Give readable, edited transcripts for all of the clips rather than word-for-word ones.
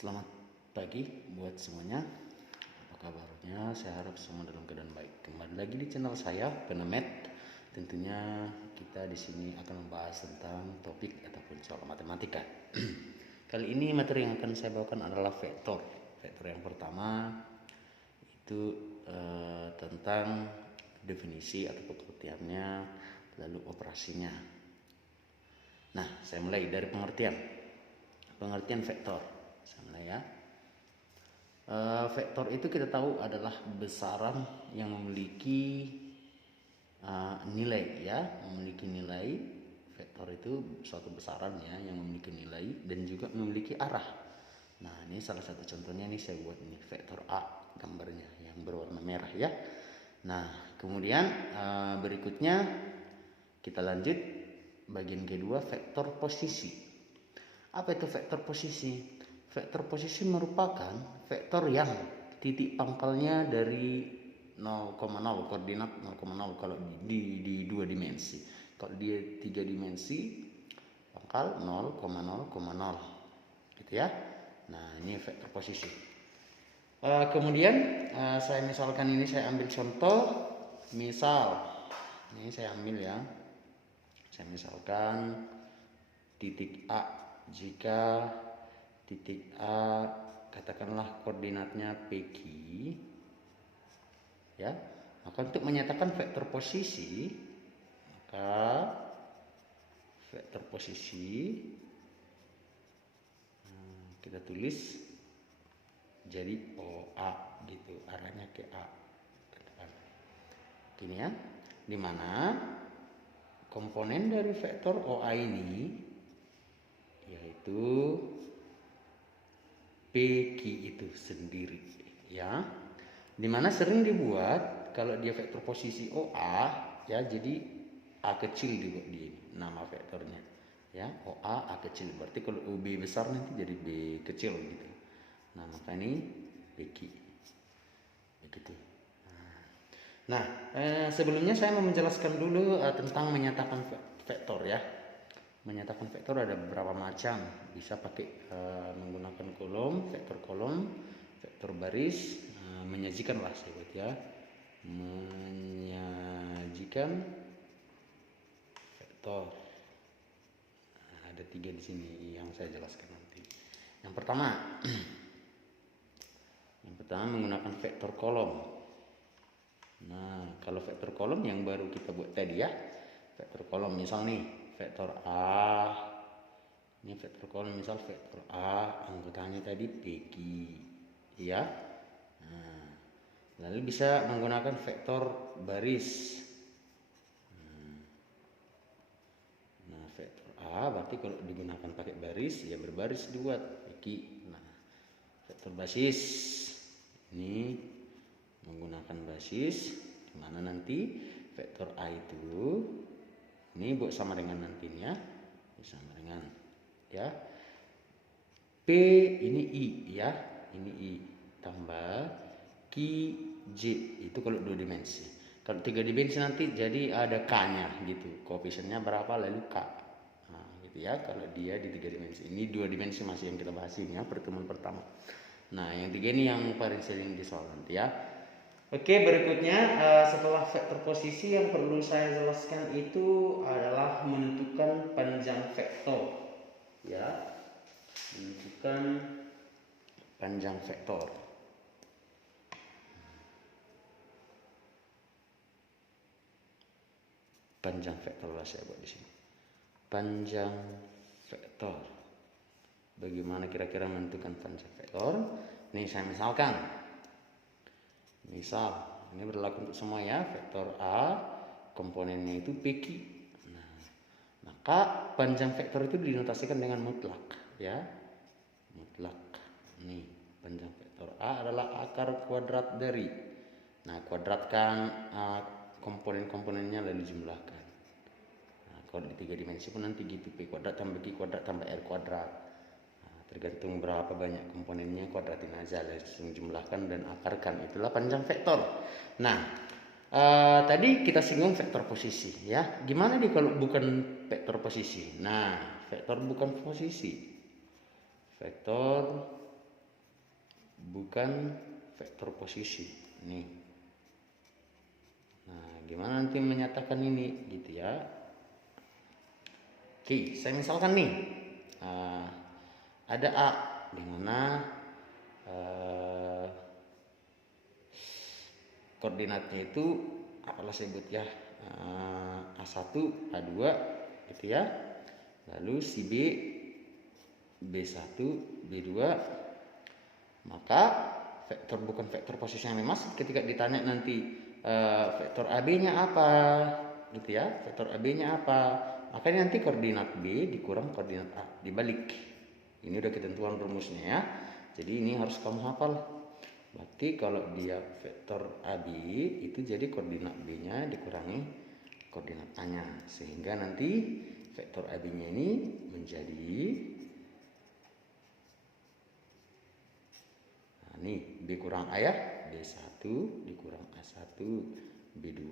Selamat pagi buat semuanya. Apa kabarnya? Saya harap semua dalam keadaan baik. Kembali lagi di channel saya, Penemet. Tentunya kita di sini akan membahas tentang topik ataupun soal matematika. Kali ini materi yang akan saya bawakan adalah vektor. Vektor yang pertama itu tentang definisi atau pengertiannya, lalu operasinya. Nah, saya mulai dari pengertian vektor. Saya mulai ya. Vektor itu kita tahu adalah besaran yang memiliki nilai ya, memiliki nilai. Vektor itu suatu besaran ya yang memiliki nilai dan juga memiliki arah. Nah, ini salah satu contohnya nih saya buat ini vektor A gambarnya yang berwarna merah ya. Nah, kemudian berikutnya kita lanjut bagian kedua, vektor posisi. Apa itu vektor posisi? Vektor posisi merupakan vektor yang titik pangkalnya dari 0,0, koordinat 0,0 kalau di dua dimensi. Kalau dia 3 dimensi, pangkal 0,0,0 gitu ya. Nah, ini vektor posisi. Kemudian saya misalkan ini saya ambil contoh, misal ini saya ambil ya. Saya misalkan titik A, jika titik A katakanlah koordinatnya PQ ya, maka untuk menyatakan vektor posisi, maka vektor posisi kita tulis jadi OA gitu, arahnya ke A. Gini ya, dimana komponen dari vektor OA ini yaitu PQ itu sendiri ya, dimana sering dibuat kalau dia vektor posisi OA ya, jadi A kecil dibuat di nama vektornya ya, OA A kecil, berarti kalau B besar nanti jadi B kecil gitu. Nah, maka ini PQ begitu. Nah, sebelumnya saya mau menjelaskan dulu tentang menyatakan vektor ya. Menyatakan vektor ada beberapa macam, bisa pakai menggunakan kolom, vektor baris, menyajikan lah saya buat ya, menyajikan vektor. Nah, ada 3 di sini yang saya jelaskan nanti. Yang pertama menggunakan vektor kolom. Nah, kalau vektor kolom yang baru kita buat tadi ya, vektor kolom misal nih vektor A, ini vektor kolom misal vektor A anggotanya tadi PQ ya. Nah, lalu bisa menggunakan vektor baris. Nah, vektor A berarti kalau digunakan pakai baris ya berbaris dibuat PQ. Nah, vektor basis ini menggunakan basis, dimana nanti vektor A itu ini buat sama dengan nantinya, sama dengan ya P ini I ya, ini I tambah Q J itu kalau 2 dimensi. Kalau 3 dimensi nanti jadi ada K-nya gitu, koefisiennya berapa lalu K. Nah, gitu ya kalau dia di 3 dimensi. Ini 2 dimensi masih yang kita bahas ini ya, pertemuan pertama. Nah, yang 3 ini yang paling sering di soal nanti ya. Oke, berikutnya setelah vektor posisi yang perlu saya jelaskan itu adalah menentukan panjang vektor ya, menentukan panjang vektor. Panjang vektor lah saya buat di sini. Panjang vektor. Bagaimana kira-kira menentukan panjang vektor? Nih saya misalkan. Misal, ini berlaku untuk semua ya, vektor A komponennya itu PQ. Nah, maka panjang vektor itu dinotasikan dengan mutlak ya. Mutlak. Nih, panjang vektor A adalah akar kuadrat dari. Nah, kuadratkan komponen-komponennya lalu jumlahkan. Nah, kalau di 3 dimensi pun nanti gitu, P kuadrat tambah Q kuadrat tambah R kuadrat. Tergantung berapa banyak komponennya, kuadratin aja, langsung jumlahkan dan akarkan, itulah panjang vektor. Nah, tadi kita singgung vektor posisi ya. Gimana nih kalau bukan vektor posisi? Nah, vektor bukan posisi, vektor bukan vektor posisi. Nih. Nah, gimana nanti menyatakan ini gitu ya. Oke, saya misalkan nih ada A di mana koordinatnya itu apalah saya sebut ya, A1, A2 gitu ya. Lalu si B, B1, B2, maka vektor bukan vektor posisi yang dimaksud ketika ditanya nanti vektor AB-nya apa gitu ya, vektor AB-nya apa, makanya nanti koordinat B dikurang koordinat A dibalik. Ini udah ketentuan rumusnya ya, jadi ini harus kamu hafal. Berarti kalau dia vektor AB itu jadi koordinat B-nya dikurangi koordinat A-nya, sehingga nanti vektor AB-nya ini menjadi nih B kurang A ya, B1 dikurang A1, B2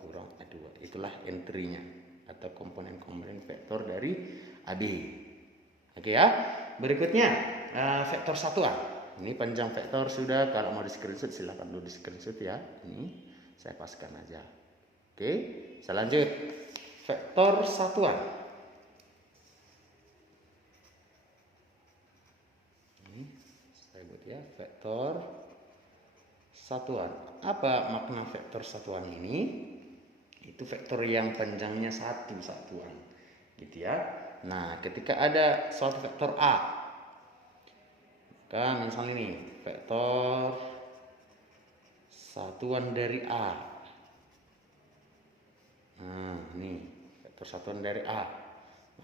kurang A2. Itulah entry-nya atau komponen-komponen vektor dari AB. Oke ya. Berikutnya vektor satuan. Ini panjang vektor sudah, kalau mau di screenshot silahkan dulu di screenshot ya. Ini saya paskan aja. Oke, saya lanjut. Vektor satuan. Ya, vektor satuan. Apa makna vektor satuan ini? Itu vektor yang panjangnya satu satuan gitu ya. Nah, ketika ada suatu vektor A, maka misalnya ini vektor satuan dari A. Nah, ini vektor satuan dari A,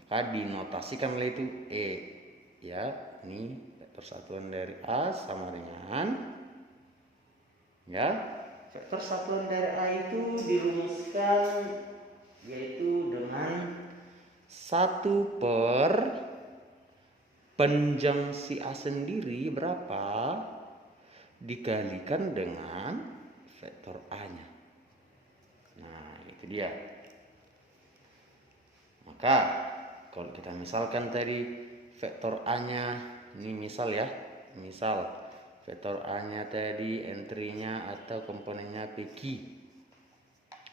maka dinotasikan oleh itu E ya. Ini satuan dari A sama dengan ya, vektor satuan dari A itu dirumuskan yaitu dengan 1 per panjang si A sendiri berapa dikalikan dengan vektor A-nya. Nah, itu dia. Maka kalau kita misalkan tadi vektor A-nya, ini misal ya, misal vektor A-nya tadi entry-nya atau komponennya PQ.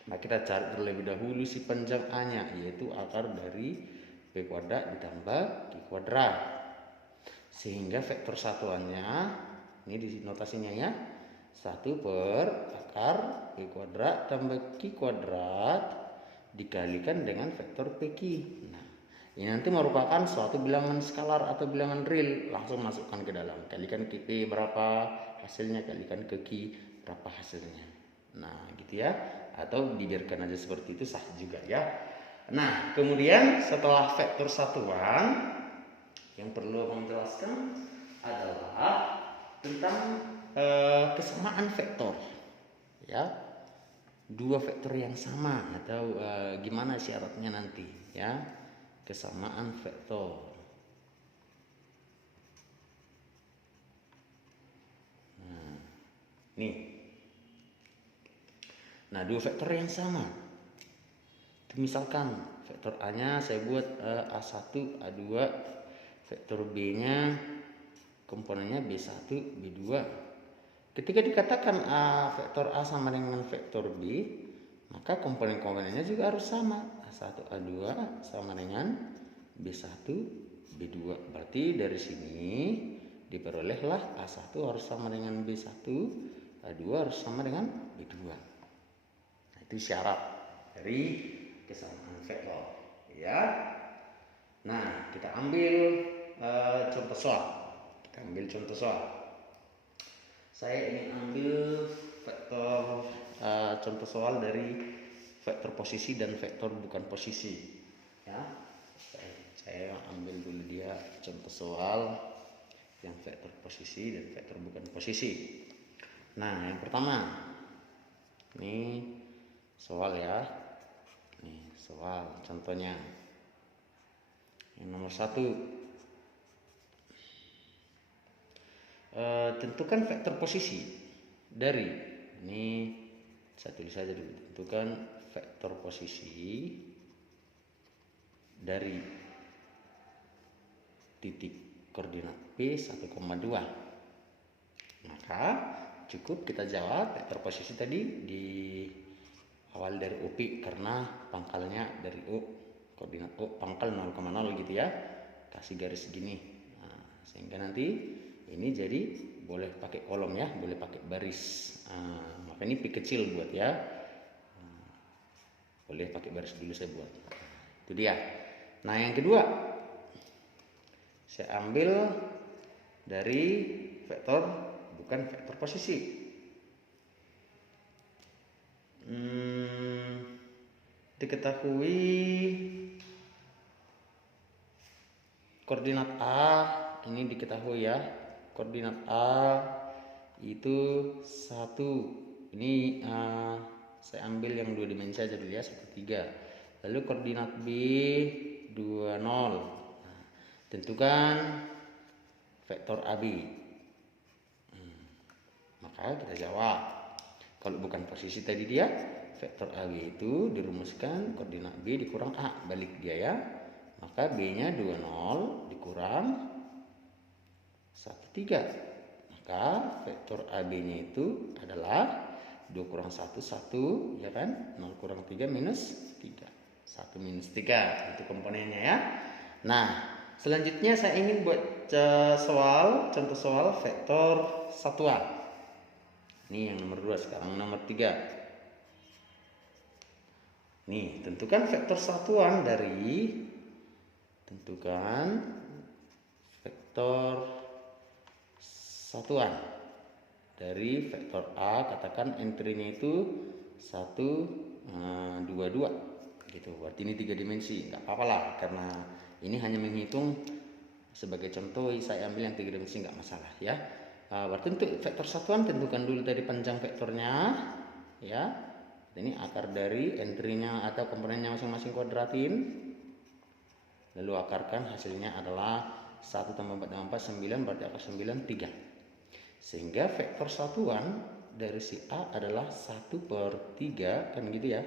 Nah, kita cari terlebih dahulu si panjang A-nya, yaitu akar dari P kuadrat ditambah Q kuadrat. Sehingga vektor satuannya, ini di notasinya ya, 1 per akar P kuadrat tambah Q kuadrat dikalikan dengan vektor PQ. Nah, ini nanti merupakan suatu bilangan skalar atau bilangan real, langsung masukkan ke dalam. Kalikan ke P berapa hasilnya, kalikan ke Q berapa hasilnya. Nah, gitu ya. Atau dibiarkan aja seperti itu sah juga ya. Nah, kemudian setelah vektor satuan, yang perlu aku jelaskan adalah tentang kesamaan vektor. Ya. Dua vektor yang sama atau gimana syaratnya nanti ya. Kesamaan vektor. Nah, nih. Nah, dua vektor yang sama. Misalkan vektor A-nya saya buat A1, A2, vektor B-nya komponennya B1, B2. Ketika dikatakan vektor A sama dengan vektor B, maka komponen-komponennya juga harus sama. A1, A2 sama dengan B1, B2. Berarti dari sini diperolehlah A1 harus sama dengan B1, A2 harus sama dengan B2. Nah, itu syarat dari kesamaan vektor ya. Nah, kita ambil contoh soal. Saya ingin ambil vektor contoh soal dari vektor posisi dan vektor bukan posisi ya. Saya ambil dulu dia contoh soal yang vektor posisi dan vektor bukan posisi. Nah, yang pertama ini soal ya. Nih soal contohnya yang nomor 1, tentukan vektor posisi dari, ini saya tulis saja dulu, tentukan vektor posisi dari titik koordinat P 1,2. Maka cukup kita jawab vektor posisi tadi di awal dari U pi, karena pangkalnya dari U, koordinat U pangkal 0,0 gitu ya, kasih garis gini. Nah, sehingga nanti ini jadi boleh pakai kolom ya, boleh pakai baris. Maka ini pi kecil buat ya, boleh pakai baris dulu saya buat. Itu dia. Nah yang kedua, saya ambil dari vektor, bukan vektor posisi. Diketahui koordinat A, ini diketahui ya, koordinat A itu 1. Ini saya ambil yang 2 dimensi aja dulu ya, 1, 3. Lalu koordinat B 2, 0. Nah, tentukan vektor AB. Maka kita jawab. Kalau bukan posisi tadi dia, vektor AB itu dirumuskan koordinat B dikurang A, balik dia ya. Maka B-nya 2, 0 dikurang 1, 3. Maka vektor AB-nya itu adalah 2 kurang 1, 1 ya kan, 0 kurang 3 minus 3, 1 minus 3 itu komponennya ya. Nah selanjutnya saya ingin buat contoh soal vektor satuan. Ini yang nomor 2, sekarang nomor 3. Nih, tentukan vektor satuan dari, tentukan vektor satuan dari vektor A, katakan entry-nya itu 1, 2, 2 gitu. Berarti ini 3 dimensi, nggak apa-apa lah, karena ini hanya menghitung sebagai contoh, saya ambil yang 3 dimensi, nggak masalah ya. Berarti untuk vektor satuan tentukan dulu tadi panjang vektornya ya. Ini akar dari entry-nya atau komponennya masing-masing kuadratin, lalu akarkan, hasilnya adalah 1 tambah 4 tambah 4, 9, berarti akar 9, 3. Sehingga vektor satuan dari si A adalah 1/3 kan gitu ya,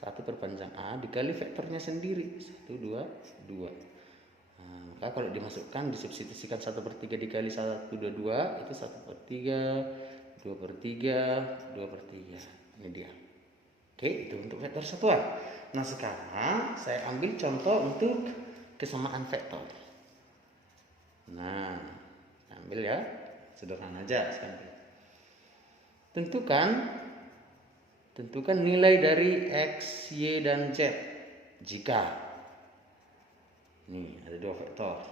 1 per panjang A dikali vektornya sendiri 1, 2, 2. Maka kalau dimasukkan, disubstitusikan 1/3 dikali 1, 2, 2 itu 1/3, 2/3, 2/3. Ini dia. Oke, itu untuk vektor satuan. Nah sekarang saya ambil contoh untuk kesamaan vektor. Nah, ambil ya, sederhana aja sampai. Tentukan nilai dari X, Y, dan Z jika nih ada 2 vektor.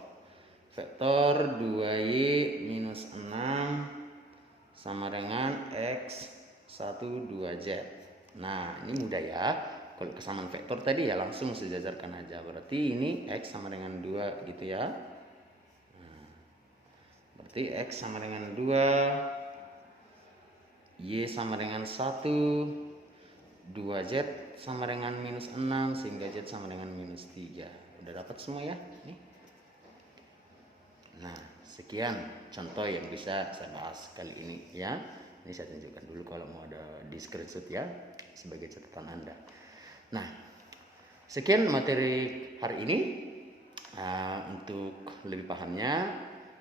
Vektor 2Y minus 6 sama dengan X 1, 2Z. Nah ini mudah ya, kalau kesamaan vektor tadi ya langsung sejajarkan aja. Berarti ini X sama dengan 2 gitu ya. Berarti X sama dengan 2, Y sama dengan 1, 2Z sama dengan minus 6, sehingga Z sama dengan minus 3. Udah dapat semua ya nih. Nah sekian contoh yang bisa saya bahas kali ini ya. Ini saya tunjukkan dulu kalau mau ada di screenshot ya, sebagai catatan Anda. Nah sekian materi hari ini. Untuk lebih pahamnya,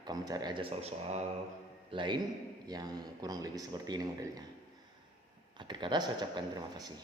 kamu cari aja soal-soal lain yang kurang lebih seperti ini modelnya. Akhir kata saya ucapkan terima kasih.